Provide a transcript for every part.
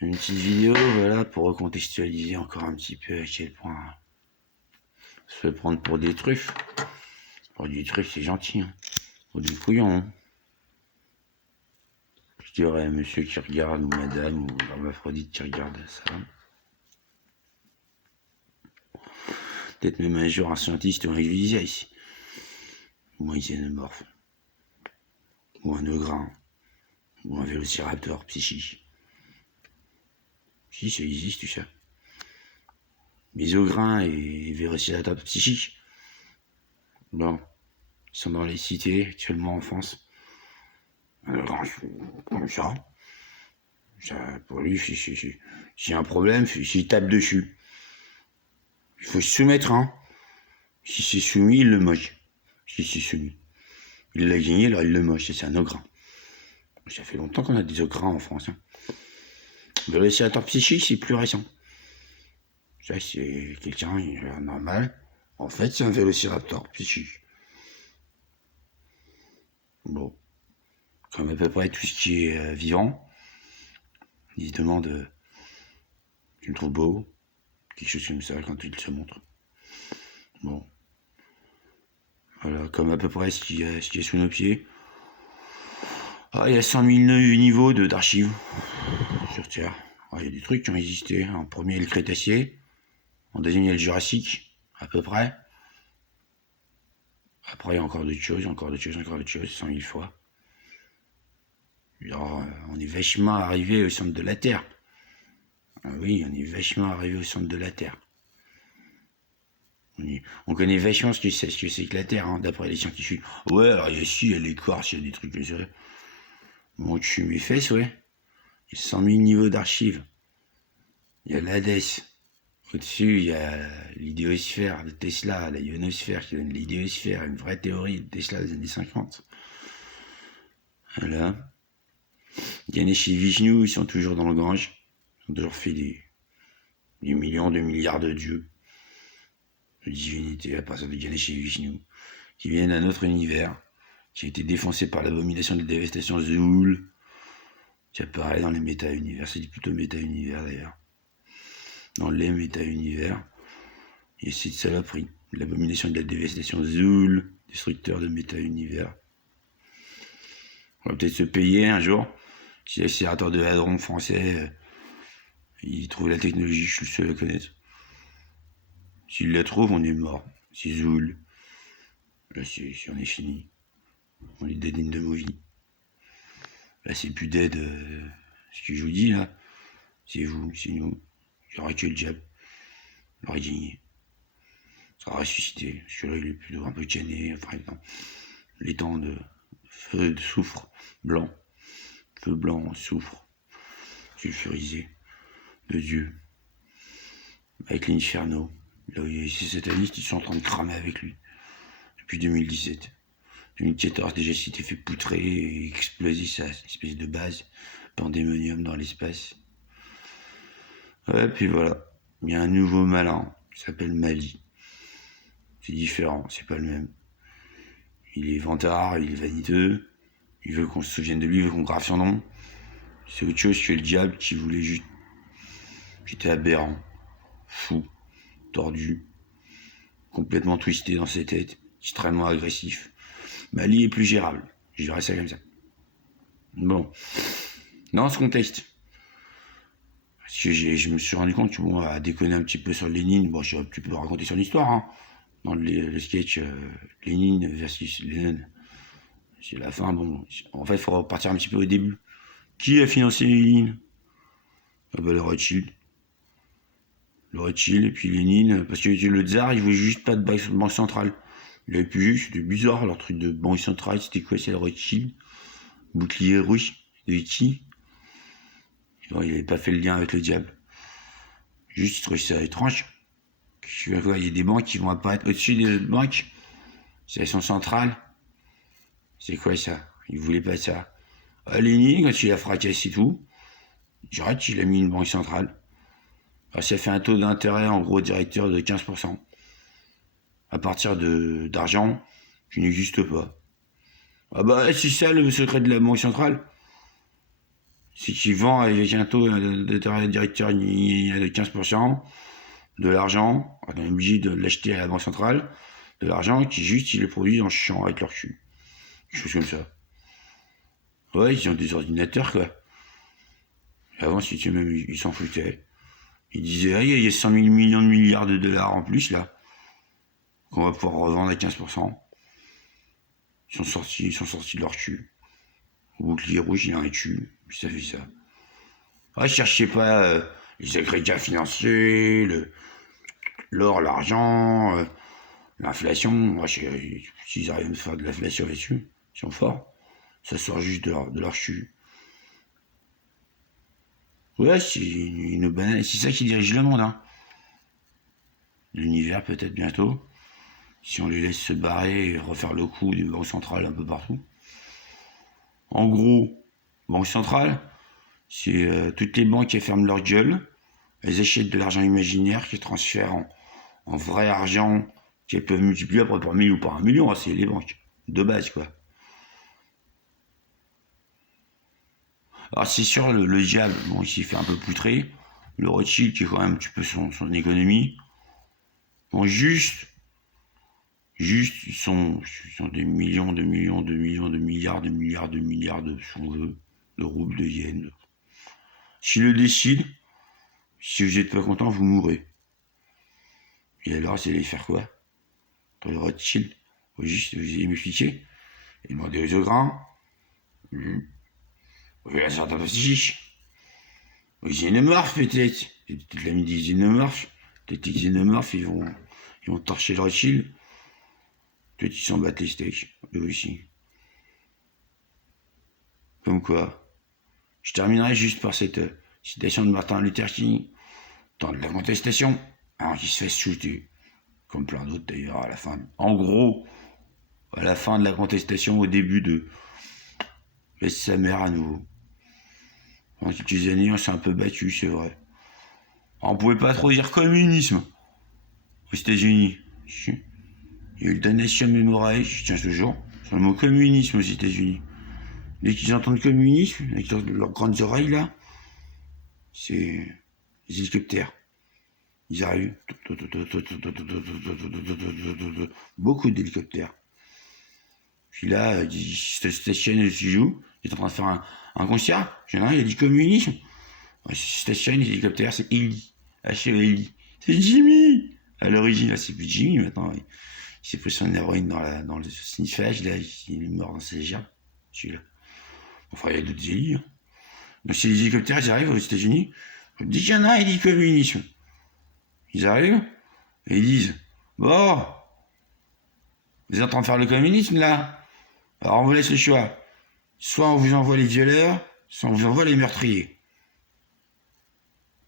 une petite vidéo, voilà, pour recontextualiser encore un petit peu à quel point se fait prendre pour des truffes. Pour des truffes, c'est gentil, hein. Pour des couillons, hein. Je dirais à monsieur qui regarde, ou madame, ou l'hermaphrodite qui regarde ça. Peut-être même un jour un scientiste ou un révisé ici. Ou un xénomorphe. Ou un ogrin. Ou un vélociraptor psychique. Si, ça existe, tout ça. Les ogrins et vélociraptors psychiques. Bon, ils sont dans les cités actuellement en France. Un ogrin, comme ça. Pour lui, si un problème, s'il tape dessus. Il faut se soumettre, hein. Si c'est soumis, il le moche. Si c'est soumis. Il l'a gagné, alors il le moche, c'est un ogrin. Ça fait longtemps qu'on a des ogrins en France, hein. Le vélociraptor psychique, c'est plus récent. Ça, c'est quelqu'un, il a l'air normal. En fait, c'est un vélociraptor psychique. Bon. Comme à peu près tout ce qui est vivant. Il se demande, tu me trouves beau? Quelque chose comme ça, quand il se montre. Bon. Voilà, comme à peu près ce qui est sous nos pieds. Ah, il y a 100 000 niveaux d'archives sur Terre. Ah, il y a des trucs qui ont existé. En premier, il y a le Crétacé. En deuxième, il y a le Jurassique, à peu près. Après, il y a encore d'autres choses, 100 000 fois. Alors, on est vachement arrivé au centre de la Terre. Ah oui, on est vachement arrivé au centre de la Terre. On connaît vachement ce que c'est que la Terre, hein, d'après les scientifiques. Ouais, alors il y a l'écorce, il y a des trucs comme ça. Moi, je suis mes fesses, ouais. Il y a 100 000 niveaux d'archives. Il y a l'Hadès. Au-dessus, il y a l'idéosphère de Tesla, la ionosphère qui donne l'idéosphère, une vraie théorie de Tesla des années 50. Voilà. Ganesh et Vishnu, ils sont toujours dans le Gange. Ils ont toujours fait des millions de milliards de dieux, de divinités à partir de Ganesh et Vishnu, qui viennent d'un autre univers, qui a été défoncé par l'abomination de la dévastation Zool, qui apparaît dans les méta-univers. C'est plutôt méta-univers d'ailleurs. Dans les méta-univers, il y a cette saloperie. L'abomination de la dévastation Zool, destructeur de méta-univers. On va peut-être se payer un jour, si l'accélérateur de hadron français, il trouve la technologie, je suis le seul à connaître. S'il la trouve, on est mort. C'est Zool. Là, on est fini. On est dead in the movie. Là, c'est plus dead. Ce que je vous dis, là, c'est vous, c'est nous. Il n'y aurait que le diable. Il aurait gagné. Ça aurait ressuscité. Parce que là, il est plutôt un peu canné. Enfin, non. Les temps de feu, de soufre blanc. Feu blanc, soufre. Sulfurisé. De Dieu. Avec l'Inferno. Là où il y a ces satanistes, ils sont en train de cramer avec lui. Depuis 2017. 2014, déjà, il s'était fait poutrer et exploser sa espèce de base pandémonium dans l'espace. Ouais, puis voilà. Il y a un nouveau malin qui s'appelle Mali. C'est différent, c'est pas le même. Il est vantard, il est vaniteux. Il veut qu'on se souvienne de lui, il veut qu'on grave son nom. C'est autre chose que le diable qui voulait juste. J'étais aberrant, fou, tordu, complètement twisté dans ses têtes, extrêmement agressif. Mali est plus gérable, je dirais ça comme ça. Bon, dans ce contexte, parce que je me suis rendu compte que bon, à déconner un petit peu sur Lénine, bon, j'ai un petit peu raconté son histoire, hein, dans le sketch Lénine versus Lénine. C'est la fin, bon, en fait, il faut repartir un petit peu au début. Qui a financé Lénine? Ah bah, le Rothschild. Le Rothschild et puis Lénine, parce que le tsar, il voulait juste pas de banque centrale. Il avait plus juste, c'était bizarre, leur truc de banque centrale, c'était quoi? C'est le Rothschild. Bouclier russe, de qui? Il n'avait pas fait le lien avec le diable. Juste, il trouvait ça étrange. Il y a des banques qui vont apparaître au-dessus des autres banques. C'est son centrale. C'est quoi ça? Il voulait pas ça. À Lénine, quand il a fracassé tout, direct, il a mis une banque centrale. Alors, ça fait un taux d'intérêt, en gros, directeur de 15%. À partir d'argent qui n'existe pas. Ah bah, c'est ça le secret de la banque centrale. c'est qu'il vend avec un taux d'intérêt directeur de 15%, de l'argent, on est obligé de l'acheter à la Banque centrale, de l'argent qui juste ils le produisent en chiant avec leur cul. Quelque chose comme ça. Ouais, ils ont des ordinateurs, quoi. Et avant, si tu veux, même, ils s'en foutaient. Ils disaient, ah, il y a 100 000 millions de milliards de dollars en plus, là, qu'on va pouvoir revendre à 15%. Ils sont sortis de leur cul. Le bouclier rouge, il a un cul, puis ça fait ça. Ouais, cherchez pas les agrégats financiers, l'or, l'argent, l'inflation. Ouais, s'ils arrivent à faire de l'inflation là-dessus, ils sont forts. Ça sort juste de leur cul. Ouais, c'est une banane. C'est ça qui dirige le monde, hein. L'univers peut-être bientôt. Si on les laisse se barrer et refaire le coup des banques centrales un peu partout. En gros, banque centrale, c'est toutes les banques qui ferment leur gueule. Elles achètent de l'argent imaginaire qui transfèrent en vrai argent qu'elles peuvent multiplier après par 1000 ou par 1 million. C'est les banques. De base, quoi. Alors c'est sûr, le diable, bon, il s'y fait un peu poutrer. Le Rothschild, qui est quand même un petit peu son économie. Bon, juste, ils sont des millions, de millions, de millions, de milliards, de milliards, de milliards de, si on veut, de roubles, de yens. S'ils le décident, si vous n'êtes pas content, vous mourrez. Et alors, c'est allez faire quoi? Pour le Rothschild, faut juste vous allez m'expliquer. Et demander aux grains. Vous voyez la sorte de chiche. Aux xénomorphes, peut-être. Peut-être l'ami des xénomorphes. Peut-être les xénomorphes, ils vont torcher le Rothschild. Peut-être ils s'en battent les steaks, eux aussi. Comme quoi. Je terminerai juste par cette citation de Martin Luther King. Temps de la contestation, hein, qui se fait shooter. Comme plein d'autres d'ailleurs à la fin. En gros, à la fin de la contestation, au début de laisse sa mère à nouveau. En quelques années, on s'est un peu battu, c'est vrai. On pouvait pas trop dire communisme aux États-Unis. Il y a eu le Damnation Memorial, je tiens toujours, sur le mot communisme aux États-Unis. Dès qu'ils entendent communisme, avec leurs grandes oreilles là, c'est les hélicoptères. Ils arrivent. Beaucoup d'hélicoptères. Puis là, cette chaîne où tu joues, il est en train de faire un concert. Il y en a un, il a dit communisme. Cette chaîne, les hélicoptères, c'est Eli. H-E-L-I. C'est Jimmy. À l'origine, là, c'est plus Jimmy maintenant. Il s'est pris son héroïne dans le sniffage, là, il est mort dans ses gerbes. Celui-là. Enfin, il y a d'autres délires. Donc, si les hélicoptères, ils arrivent aux États-Unis, dès qu'il y en a un, il dit communisme. Ils arrivent, et ils disent, bon, vous êtes en train de faire le communisme, là? Alors, on vous laisse le choix. Soit on vous envoie les violeurs, soit on vous envoie les meurtriers.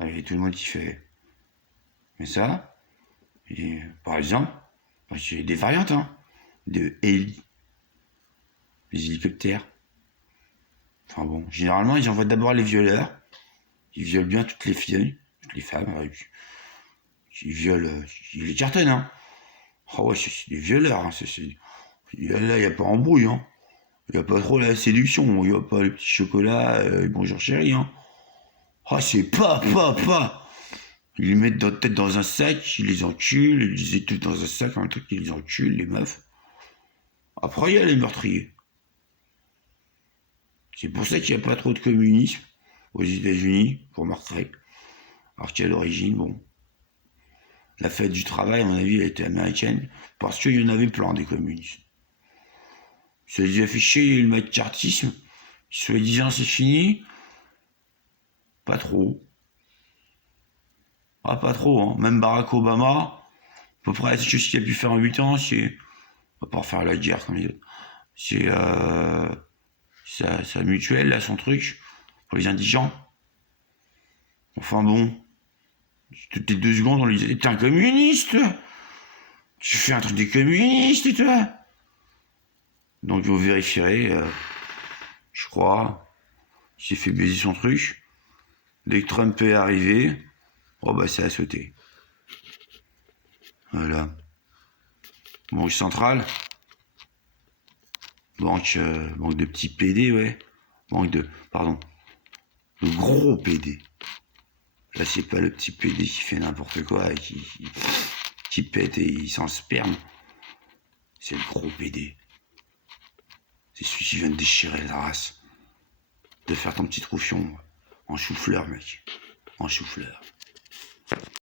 Et tout le monde qui fait. Mais ça, et, par exemple, j'ai des variantes, hein, de Heli. Les hélicoptères. Enfin bon, généralement, ils envoient d'abord les violeurs. Ils violent bien toutes les filles, toutes les femmes. Ils violent, ils les cartonnent, hein. Oh ouais, c'est des violeurs, hein. Là, il n'y a pas embrouille, hein. Il n'y a pas trop la séduction. Il n'y a pas les petits chocolats, bonjour chérie, hein. Ah, c'est pas. Ils les mettent tête dans un sac, ils les enculent, ils les étouffent dans un sac, un truc, ils les enculent, les meufs. Après, il y a les meurtriers. C'est pour ça qu'il n'y a pas trop de communisme aux États-Unis, vous remarquerez. Alors qu'à l'origine, bon, la fête du travail, à mon avis, elle était américaine, parce qu'il y en avait plein des communistes. Ça les affichait le macartisme, soi-disant c'est fini. Pas trop. Ah, pas trop, hein. Même Barack Obama, à peu près ce qu'il a pu faire en 8 ans, c'est. On va pas refaire la guerre comme les autres. C'est sa mutuelle, là, son truc, pour les indigents. Enfin bon. Toutes les 2 secondes, on lui disait, t'es un communiste! Tu fais un truc des communistes, et toi! Donc vous vérifierez, je crois, il s'est fait baiser son truc. Dès que Trump est arrivé, oh bah ça a sauté. Voilà. Banque centrale. Banque de petits PD, ouais. Pardon. Le gros PD. Là, c'est pas le petit PD qui fait n'importe quoi et qui pète et il sent le sperme. C'est le gros PD. C'est celui qui vient de déchirer la race. De faire ton petit troufion en chou-fleur, mec. En chou-fleur.